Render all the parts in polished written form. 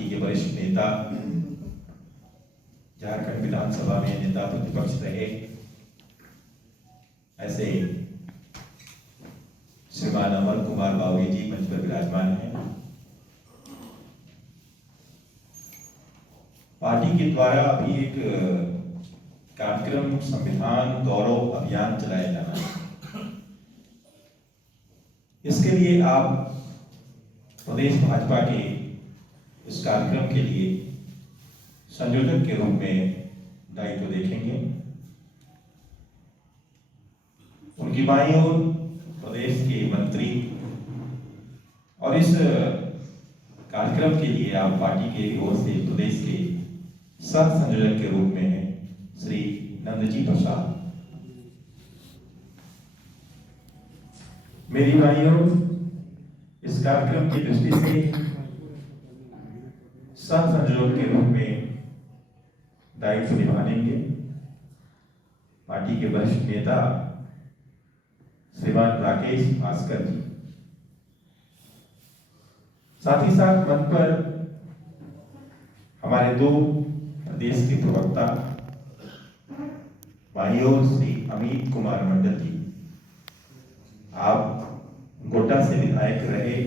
Party के वरिष्ठ नेता, झारखंड विधानसभा में नेता प्रतिपक्ष रहे, ऐसे श्रीमान अमर कुमार बावरी जी मंच पर विराजमान हैं। पार्टी के द्वारा अभी एक कार्यक्रम संविधान गौरव अभियान चलाया जाना है। इसके लिए आप प्रदेश भाजपा के इस कार्यक्रम के लिए संयोजक के रूप में दायित्व देखेंगे। उनकी बाईं ओर प्रदेश के मंत्री और इस कार्यक्रम के लिए आप पार्टी के ओर से प्रदेश के सह संयोजक के रूप में हैं श्री नंदजी प्रसाद। मेरी बाईं ओर इस कार्यक्रम की दृष्टि से सह संयोजक के रूप में दायित्व निभाएंगे पार्टी के वरिष्ठ नेता श्रीमान राकेश भास्कर जी। साथ ही साथ मंच पर हमारे दो प्रदेश के प्रवक्ता, बाईं ओर श्री अमित कुमार मंडल जी, आप गोड्डा से विधायक रहे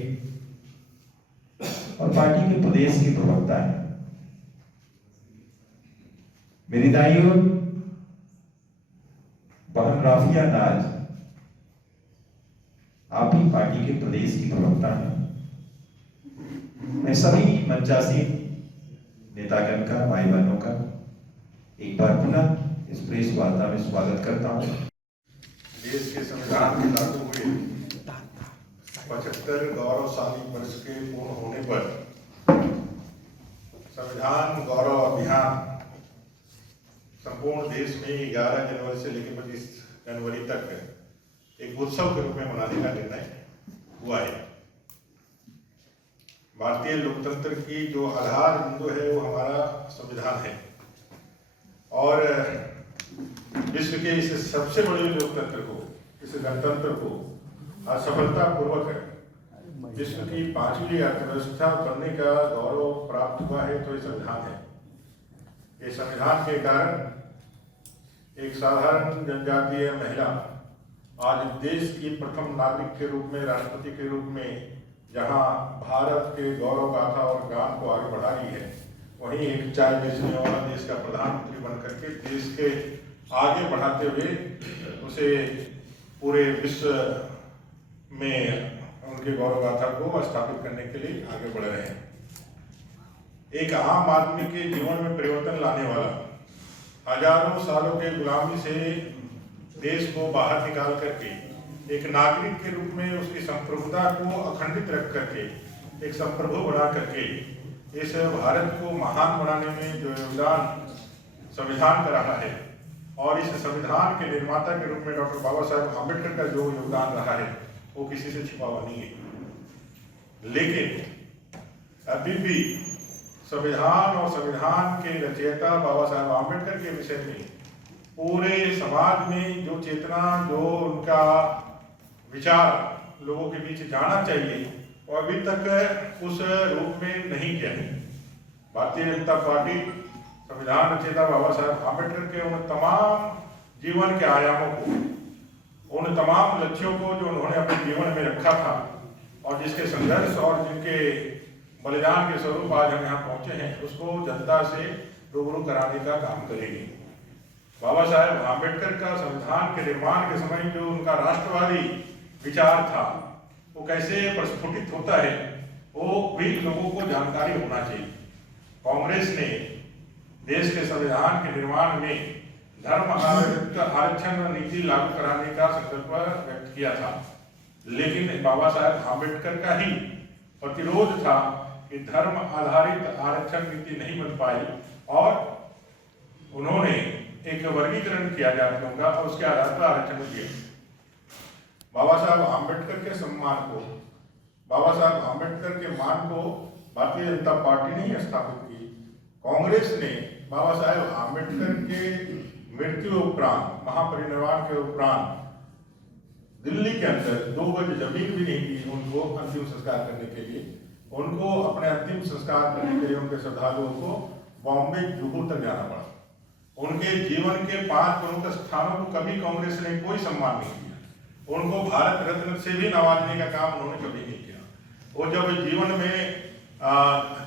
और पार्टी के प्रदेश के प्रवक्ता हैं। मेरी दाईं ओर बहन राफिया नाज, आप ही पार्टी के प्रदेश की प्रवक्ता हैं। मैं सभी मंचासीन नेतागण का, भाई बहनों का एक बार पुनः इस प्रेस वार्ता में स्वागत करता हूं। देश के संविधान में लागू हुए 75 गौरवशाली वर्ष के पूर्ण होने पर संविधान गौरव अभियान संपूर्ण देश में 11 जनवरी से लेकर 25 जनवरी तक एक उत्सव के रूप में मनाने का निर्णय हुआ है। भारतीय लोकतंत्र की जो आधार बिंदु है वो हमारा संविधान है और विश्व के इस सबसे बड़े लोकतंत्र को, इस गणतंत्र को आज सफलतापूर्वक विश्व की 5वीं अर्थव्यवस्था बनने का गौरव प्राप्त हुआ है तो ये संविधान है। ये संविधान के कारण एक साधारण जनजातीय महिला आज देश की प्रथम नागरिक के रूप में, राष्ट्रपति के रूप में जहां भारत के गौरव गाथा और गान को आगे बढ़ा रही है, वहीं एक चाय बेचने वाला देश का प्रधानमंत्री बनकर के देश के आगे बढ़ाते हुए उसे पूरे विश्व में उनके गौरव गाथा को स्थापित करने के लिए आगे बढ़ रहे हैं। एक आम आदमी के जीवन में परिवर्तन लाने वाला, हजारों सालों के गुलामी से देश को बाहर निकाल करके एक नागरिक के रूप में उसकी संप्रभुता को अखंडित रख करके एक संप्रभु बना करके इस भारत को महान बनाने में जो योगदान संविधान का रहा है और इस संविधान के निर्माता के रूप में डॉक्टर बाबा साहेब आम्बेडकर का जो योगदान रहा है वो किसी से छुपा हुआ नहीं है। लेकिन अभी भी संविधान और संविधान के रचयिता बाबा साहेब आम्बेडकर के विषय में पूरे समाज में जो चेतना, जो उनका विचार लोगों के बीच जाना चाहिए वो अभी तक उस रूप में नहीं किया है। भारतीय जनता पार्टी संविधान रचयिता बाबा साहेब आम्बेडकर के उन तमाम जीवन के आयामों को, उन तमाम लक्ष्यों को जो उन्होंने अपने जीवन में रखा था और जिसके संघर्ष और जिनके बलिदान के स्वरूप आज हम यहाँ पहुंचे हैं, उसको जनता से रूबरू कराने का काम करेगी। बाबा साहेब आम्बेडकर का संविधान के निर्माण के समय जो उनका राष्ट्रवादी विचार था वो कैसे प्रस्फुटित होता है वो भी लोगों को जानकारी होना चाहिए। कांग्रेस ने देश के संविधान के निर्माण में धर्म आरक्षण नीति लागू कराने का संकल्प व्यक्त किया था, लेकिन बाबा साहेब आम्बेडकर का ही प्रतिरोध था कि धर्म आधारित आरक्षण नीति नहीं बन पाई और उन्होंने एक वर्गीकरण किया जातियों का और उसके आधार पर आरक्षण दिया। बाबा साहब आम्बेडकर के सम्मान को, बाबा साहब आम्बेडकर के मान को भारतीय जनता पार्टी ने स्थापित की। कांग्रेस ने बाबा साहेब आम्बेडकर के मृत्यु उपरांत, महापरिनिर्वाण के उपरांत दिल्ली के अंदर 2 गज जमीन भी नहीं दी उनको अंतिम संस्कार करने के लिए। उनको अपने अंतिम संस्कार करने के लिए उनके श्रद्धालुओं को बॉम्बे जुहू तक जाना पड़ा। उनके जीवन के 5 प्रमुख स्थानों को कभी कांग्रेस ने कोई सम्मान नहीं किया। उनको भारत रत्न से भी नवाजने का काम उन्होंने कभी नहीं किया। वो जब जीवन में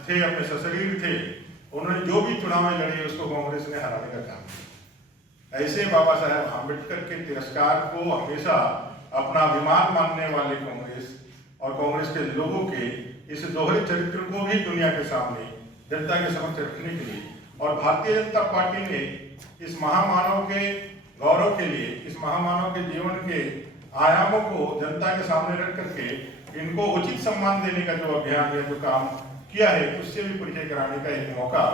थे, अपने सशरीर थे, उन्होंने जो भी चुनाव लड़े उसको कांग्रेस ने हराने का काम किया। ऐसे बाबा साहेब आम्बेडकर के तिरस्कार को हमेशा अपना अभिमान मानने वाले कांग्रेस और कांग्रेस के लोगों के इस दोहरे चरित्र को भी दुनिया के सामने जनता के समक्ष रखने के लिए और भारतीय जनता पार्टी ने इस महामानव के गौरव के लिए, इस महामानव के जीवन के आयामों को जनता के सामने रख करके इनको उचित सम्मान देने का जो अभियान या जो काम किया है, उससे भी परिचय कराने का एक मौका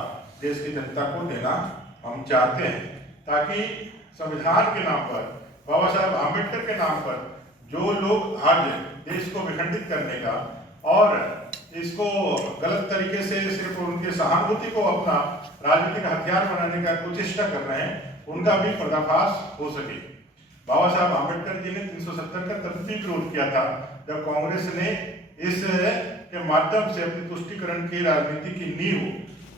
देश की जनता को देना हम चाहते हैं, ताकि संविधान के नाम पर, बाबा साहब आम्बेडकर के नाम पर जो लोग आज देश को विखंडित करने का और इसको गलत तरीके से सिर्फ उनके सहानुभूति को अपना राजनीतिक हथियार बनाने का कुचेष्टा कर रहे हैं, उनका भी पर्दाफाश हो सके। बाबा साहब आम्बेडकर जी ने 370 का तब भी विरोध किया था जब कांग्रेस ने इस के माध्यम से अपनी तुष्टिकरण की राजनीति की नींव,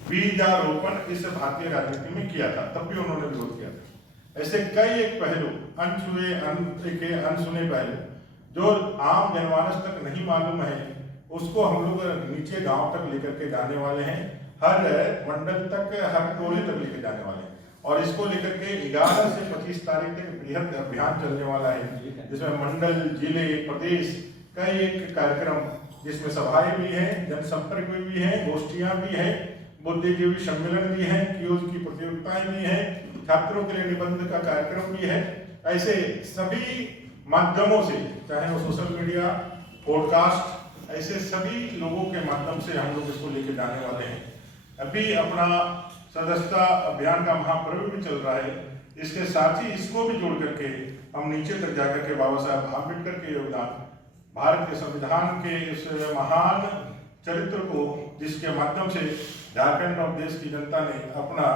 बीजारोपण इस भारतीय राजनीति में किया था, तब भी उन्होंने विरोध किया था। ऐसे कई एक पहलू, अनसुने पहलू जो आम जनमानस तक नहीं मालूम है, उसको हम लोग नीचे गांव तक लेकर के जाने वाले हैं, हर मंडल तक, हर टोले तक लेकर जाने वाले हैं। और इसको लेकर के 11 से 25 तारीख तक बृहद अभियान चलने वाला है, जिसमें मंडल, जिले, प्रदेश कई एक कार्यक्रम, जिसमें सभाएं भी हैं, जनसंपर्क भी हैं, गोष्ठियां भी हैं, बुद्धिजीवी सम्मेलन भी हैं, क्यूज की प्रतियोगिताएं भी हैं, छात्रों के लिए निबंध का कार्यक्रम भी है। ऐसे सभी माध्यमों से, चाहे वो सोशल मीडिया, पॉडकास्ट, ऐसे सभी लोगों के माध्यम से हम लोग इसको लेके जाने वाले हैं। अभी अपना सदस्यता अभियान का महापर्व भी चल रहा है, इसके साथ ही इसको भी जोड़ करके हम नीचे तक जाकर के बाबा साहब आम्बेडकर के योगदान, भारत के संविधान के इस महान चरित्र को, जिसके माध्यम से झारखंड और देश की जनता ने अपना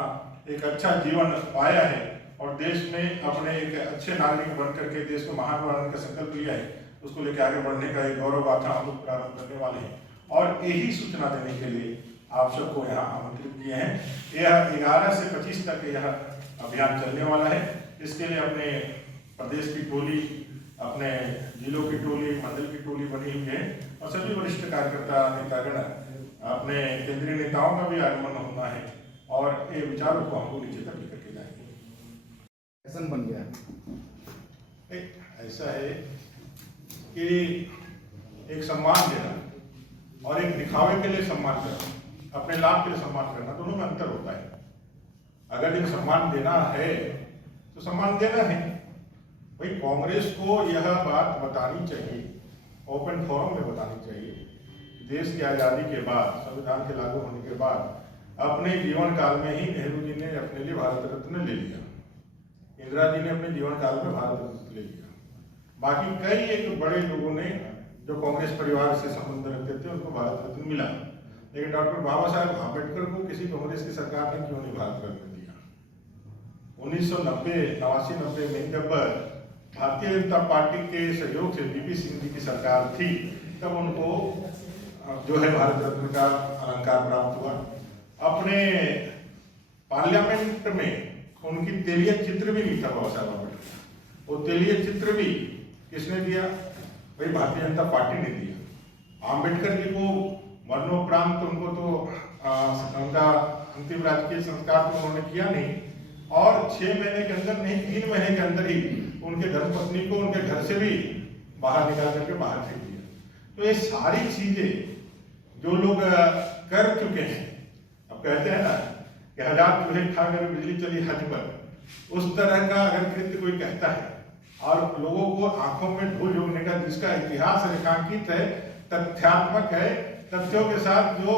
एक अच्छा जीवन पाया है और देश में अपने एक अच्छे नागरिक बन करके देश को महान बनाने का संकल्प लिया है, उसको लेकर आगे बढ़ने का एक गौरव गाथा हम लोग प्रारंभ करने वाले हैं। और यही सूचना देने के लिए आप सबको यहाँ आमंत्रित किए हैं। यह 11 से 25 तक यह अभियान चलने वाला है। इसके लिए अपने प्रदेश की टोली, अपने जिलों की टोली, मंडल की टोली बनी हुई है और सभी वरिष्ठ कार्यकर्ता, नेतागण, अपने केंद्रीय नेताओं का भी आगमन होना है और ये विचारों को हमको नीचे तक लेकर के जाएंगे। ऐसा बन गया ऐसा है कि एक सम्मान देना और एक दिखावे के लिए सम्मान करना, अपने लाभ के लिए सम्मान करना, दोनों में अंतर होता है। अगर एक सम्मान देना है तो सम्मान देना है। भाई कांग्रेस को यह बात बतानी चाहिए, ओपन फोरम में बतानी चाहिए, देश की आज़ादी के बाद, संविधान के लागू होने के बाद अपने जीवन काल में ही नेहरू जी ने अपने लिए भारत रत्न ले लिया, इंदिरा जी ने अपने जीवन काल में भारत रत्न ले लिया, बाकी कई एक बड़े लोगों ने जो कांग्रेस परिवार से संबंध रखते थे उनको भारत रत्न मिला, लेकिन डॉक्टर बाबा साहब आम्बेडकर को किसी कांग्रेस की सरकार ने क्यों नहीं भारत रत्न दिया? 1989 में जब भारतीय जनता पार्टी के सहयोग से बीपी सिंह जी की सरकार थी, तब उनको जो है भारत रत्न का अलंकार प्राप्त हुआ। अपने पार्लियामेंट में उनकी तेलीय चित्र भी नहीं था बाबा साहब आम्बेडकर, वो तेलीय चित्र भी किसने दिया? भाई भारतीय जनता पार्टी ने दिया। आम्बेडकर जी को मरणोपरांत उनको तो उनका अंतिम राजकीय संस्कार तो उन्होंने किया नहीं, और 6 महीने के अंदर नहीं, 3 महीने के अंदर ही उनके धर्मपत्नी को उनके घर से भी बाहर निकाल करके बाहर फेंक दिया। तो ये सारी चीजें जो लोग कर चुके हैं, अब कहते हैं ना कि 1000 चूहे खाकर बिजली चली हज पर, उस तरह का अगर कृत्य कोई कहता है और लोगों को आंखों में धूल झोंकने का, जिसका इतिहास रेखांकित है, तथ्यात्मक है, तथ्यों के साथ जो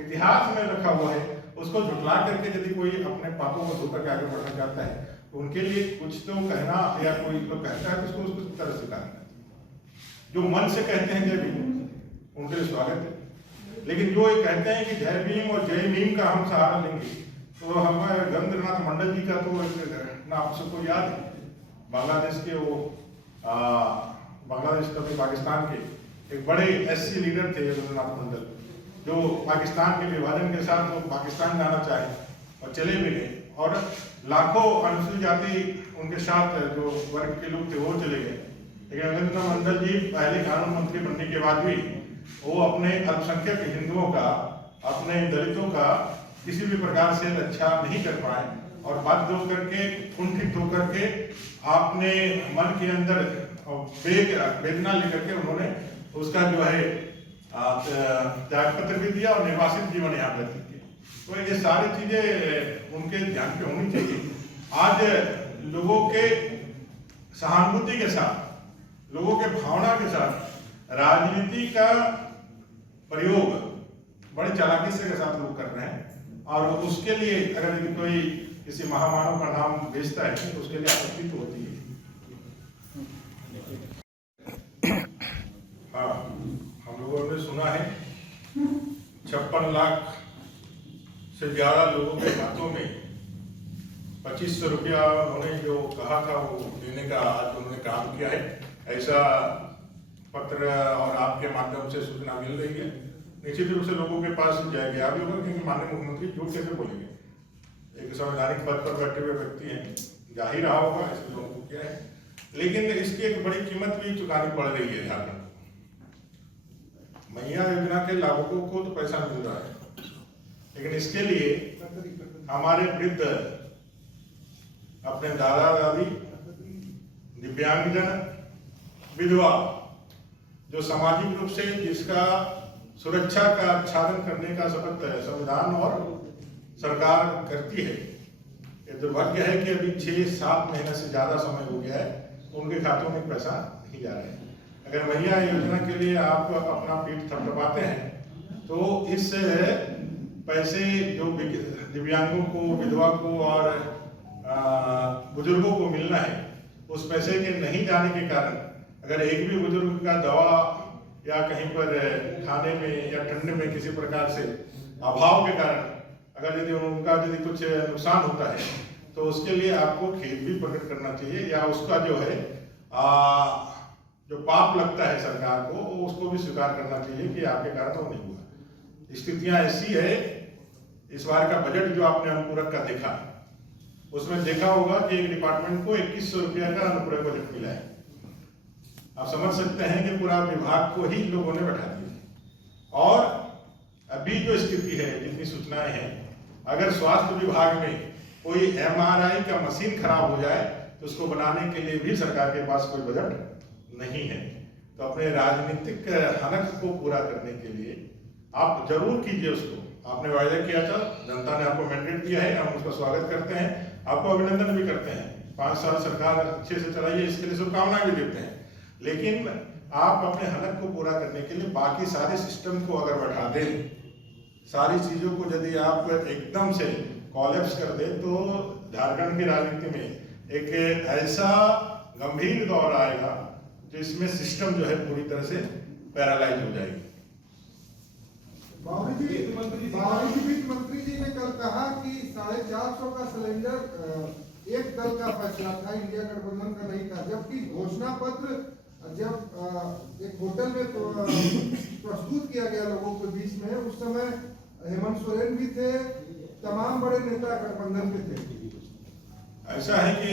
इतिहास में रखा हुआ है, उसको झुटला करके यदि कोई अपने पापों को धोकर के आगे बढ़ना चाहता है, तो उनके लिए कुछ तो कहना, या कोई तो कहता है उसको उस तरह से कहना। जो मन से कहते हैं जय भीम, उनके लिए स्वागत है, लेकिन जो ये कहते हैं कि जय भीम और जय मीम का हम सहारा लेंगे, तो हमारे गंधनाथ मंडल जी का तो नाम सबको याद है, बांग्लादेश के वो बांग्लादेश तभी पाकिस्तान के एक बड़े एससी लीडर थे गंधनाथ मंडल, जो पाकिस्तान के विभाजन के साथ वो पाकिस्तान जाना चाहे और चले भी गए, और लाखों अनुसूचित जाति उनके साथ जो वर्ग के लोग थे वो चले गए। लेकिन अभिनंदन मंडल जी पहले कानून मंत्री बनने के बाद भी वो अपने अल्पसंख्यक हिंदुओं का, अपने दलितों का किसी भी प्रकार से रक्षा नहीं कर पाए, और बाध्य होकर के, कुंठित होकर के आपने मन के अंदर वेदना लेकर के उन्होंने उसका जो है त्याग पत्र भी दिया और निर्वासित जीवन यहाँ व्यतीत किया। तो ये सारी चीजें उनके ध्यान पे होनी चाहिए। आज लोगों के सहानुभूति के साथ, लोगों के भावना के साथ राजनीति का प्रयोग बड़ी चालाकी से के साथ लोग कर रहे हैं, और उसके लिए अगर कोई किसी महामानव का नाम बेचता है तो उसके लिए आपत्ति तो होती है। हाँ, हम लोगों ने सुना है 56 लाख से ज्यादा लोगों के खातों में 2500 रुपया उन्होंने जो कहा था वो देने का आज उन्होंने काम किया है, ऐसा पत्र और आपके माध्यम से सूचना मिल रही है। निश्चित रूप से लोगों के पास गया भी होगा, क्योंकि माननीय मुख्यमंत्री झूठ कैसे बोलेंगे, एक संवैधानिक पद पर बैठे हुए व्यक्ति हैं, जा ही रहा होगा, इसलिए लोगों को क्या है। लेकिन इसकी एक बड़ी कीमत भी चुकानी पड़ रही है झारखंड को। मैया योजना के लाभुकों को तो पैसा मिल रहा है, लेकिन इसके लिए हमारे वृद्ध, अपने दादा दादी, दिव्यांगजन, विधवा, जो सामाजिक रूप से जिसका सुरक्षा का आच्छादन करने का शपथ संविधान और सरकार करती है, ये दुर्भाग्य है कि अभी 6-7 महीने से ज्यादा समय हो गया है, उनके खातों में पैसा नहीं जा रहा है। अगर मैया योजना के लिए आप अपना पीठ थपथपाते हैं तो इस पैसे जो दिव्यांगों को, विधवा को और बुजुर्गों को मिलना है, उस पैसे के नहीं जाने के कारण अगर एक भी बुजुर्ग का दवा या कहीं पर खाने में या ठंड में किसी प्रकार से अभाव के कारण अगर यदि उनका यदि कुछ नुकसान होता है तो उसके लिए आपको खेद भी प्रकट करना चाहिए, या उसका जो है जो पाप लगता है सरकार को, उसको भी स्वीकार करना चाहिए कि आपके कारण वो नहीं हुआ। स्थितियां ऐसी है, इस बार का बजट जो आपने अनुपूरक का देखा, उसमें देखा होगा कि एक डिपार्टमेंट को 2100 रुपया का अनुपूरक बजट मिला है। आप समझ सकते हैं कि पूरा विभाग को ही लोगों ने बैठा दिया। और अभी जो स्थिति है, जितनी सूचनाएं हैं, अगर स्वास्थ्य विभाग में कोई MRI का मशीन खराब हो जाए तो उसको बनाने के लिए भी सरकार के पास कोई बजट नहीं है। तो अपने राजनीतिक हनक को पूरा करने के लिए आप जरूर कीजिए उसको। आपने वायदा किया था, जनता ने आपको मैंडेट दिया है, हम उसका स्वागत करते हैं, आपको अभिनंदन भी करते हैं। 5 साल सरकार अच्छे से चलाइए, इसके लिए शुभकामनाएं भी देते हैं। लेकिन आप अपने हनक को पूरा करने के लिए बाकी सारे सिस्टम को अगर बैठा दें, सारी चीजों को यदि आप एकदम से कॉलेप्स कर दें, तो झारखंड की राजनीति में एक ऐसा गंभीर दौर आएगा जिसमें सिस्टम जो है पूरी तरह से पैरालाइज हो जाएगी। वित्त मंत्री जी ने कल कहा कि 450 का सिलेंडर एक दल का फैसला था, इंडिया गठबंधन का नहीं था, जबकि घोषणा पत्र जब एक होटल में प्रस्तुत किया गया लोगों के बीच में, उस समय हेमंत सोरेन भी थे, तमाम बड़े नेता गठबंधन के थे। ऐसा है कि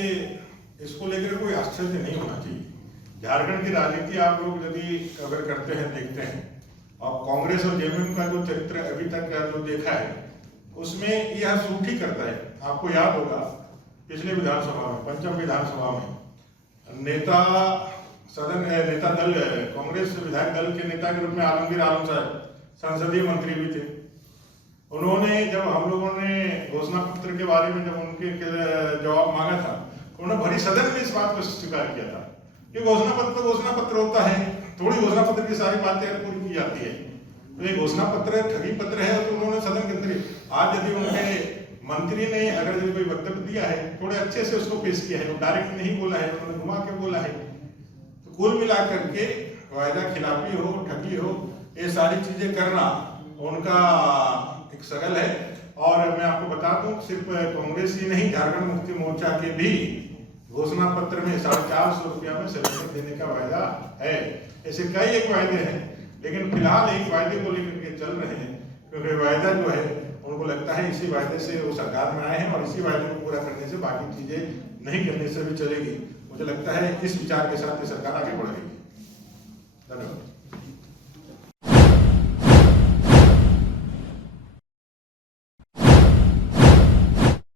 इसको लेकर कोई आश्चर्य नहीं होना चाहिए। झारखंड की राजनीति आप लोग यदि कवर करते हैं, देखते हैं, और कांग्रेस और जेएमएम का जो चरित्र अभी तक जो देखा है, उसमें यह सूट ही करता है। आपको याद होगा पिछले विधानसभा में, पंचम विधानसभा में नेता दल कांग्रेस विधायक दल के नेता के रूप में आलमगीर आलम साहब संसदीय मंत्री भी थे। उन्होंने जब हम लोगों ने घोषणा पत्र के बारे में जब उनके जवाब मांगा था, उन्होंने भरी सदन में इस बात को स्वीकार किया था कि घोषणा पत्र होता है, थोड़ी घोषणा पत्र की सारी बातें पूरी की जाती है। तो ये घोषणा पत्र ठगी पत्र है, तो उन्होंने सदन के अंदर आज यदि उनके मंत्री ने अगर यदि कोई वक्तव्य दिया है, थोड़े अच्छे से उसको पेश किया है, वो डायरेक्ट नहीं बोला है, उन्होंने घुमा के बोला है। तो कुल मिलाकर के वायदा खिलाफी हो, ठगी हो, ये सारी चीजें करना उनका एक सगल है। और मैं आपको बता दूं, सिर्फ कांग्रेस ही नहीं, झारखंड मुक्ति मोर्चा के भी घोषणा पत्र में 450 रुपया में सिलेंडर देने का वायदा है। ऐसे कई एक वायदे हैं, लेकिन फिलहाल एक वायदे को लेकर के चल रहे हैं क्योंकि वायदा जो है उनको लगता है इसी वायदे से वो सरकार में आए हैं और इसी वायदे को पूरा करने से बाकी चीजें नहीं करने से भी चलेगी। मुझे लगता है इस विचार के साथ ये सरकार आगे बढ़ रही है। धन्यवाद।